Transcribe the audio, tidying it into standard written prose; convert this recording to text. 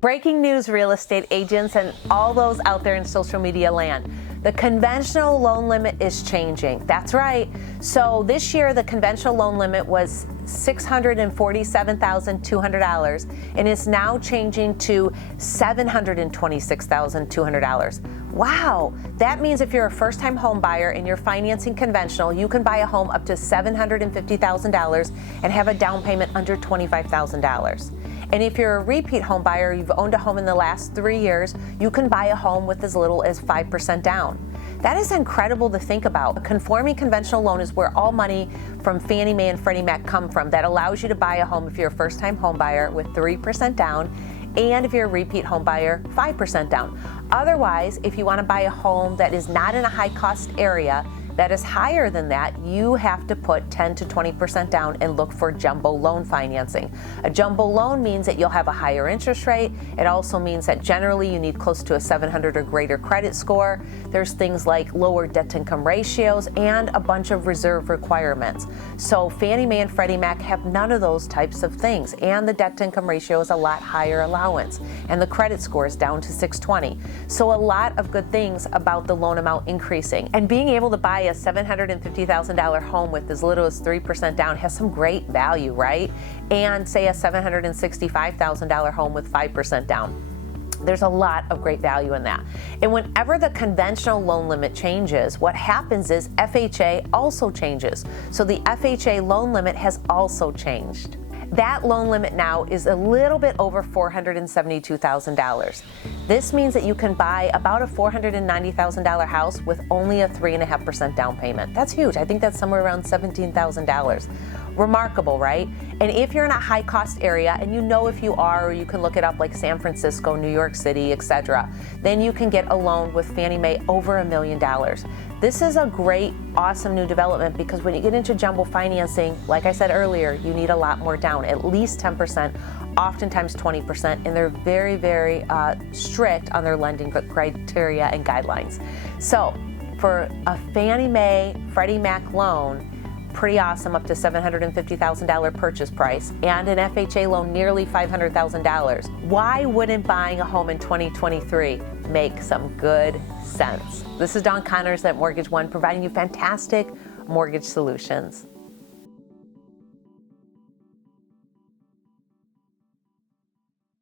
Breaking news, real estate agents and all those out there in social media land. The conventional loan limit is changing. That's right. So this year, the conventional loan limit was $647,200 and is now changing to $726,200. Wow. That means if you're a first-time home buyer and you're financing conventional, you can buy a home up to $750,000 and have a down payment under $25,000. And if you're a repeat home buyer, you've owned a home in the last 3 years, you can buy a home with as little as 5% down. That is incredible to think about. A conforming conventional loan is where all money from Fannie Mae and Freddie Mac come from. That allows you to buy a home if you're a first-time home buyer with 3% down, and if you're a repeat home buyer, 5% down. Otherwise, if you want to buy a home that is not in a high-cost area, that is higher than that, you have to put 10 to 20% down and look for jumbo loan financing. A jumbo loan means that you'll have a higher interest rate. It also means that generally you need close to a 700 or greater credit score. There's things like lower debt-to-income ratios and a bunch of reserve requirements. So Fannie Mae and Freddie Mac have none of those types of things, and the debt-to-income ratio is a lot higher allowance, and the credit score is down to 620. So a lot of good things about the loan amount increasing. And being able to buy a $750,000 home with as little as 3% down has some great value, right? And say a $765,000 home with 5% down. There's a lot of great value in that. And whenever the conventional loan limit changes, what happens is FHA also changes. So the FHA loan limit has also changed. That loan limit now is a little bit over $472,000. This means that you can buy about a $490,000 house with only a 3.5% down payment. That's huge. I think that's somewhere around $17,000. Remarkable, right? And if you're in a high cost area, and you know if you are, or you can look it up like San Francisco, New York City, etc., then you can get a loan with Fannie Mae over $1 million. This is a great, awesome new development because when you get into jumbo financing, like I said earlier, you need a lot more down, at least 10%, oftentimes 20%, and they're very, very strict on their lending criteria and guidelines. So for a Fannie Mae, Freddie Mac loan, pretty awesome, up to $750,000 purchase price, and an FHA loan nearly $500,000. Why wouldn't buying a home in 2023 make some good sense? This is Dawn Connors at Mortgage One, providing you fantastic mortgage solutions.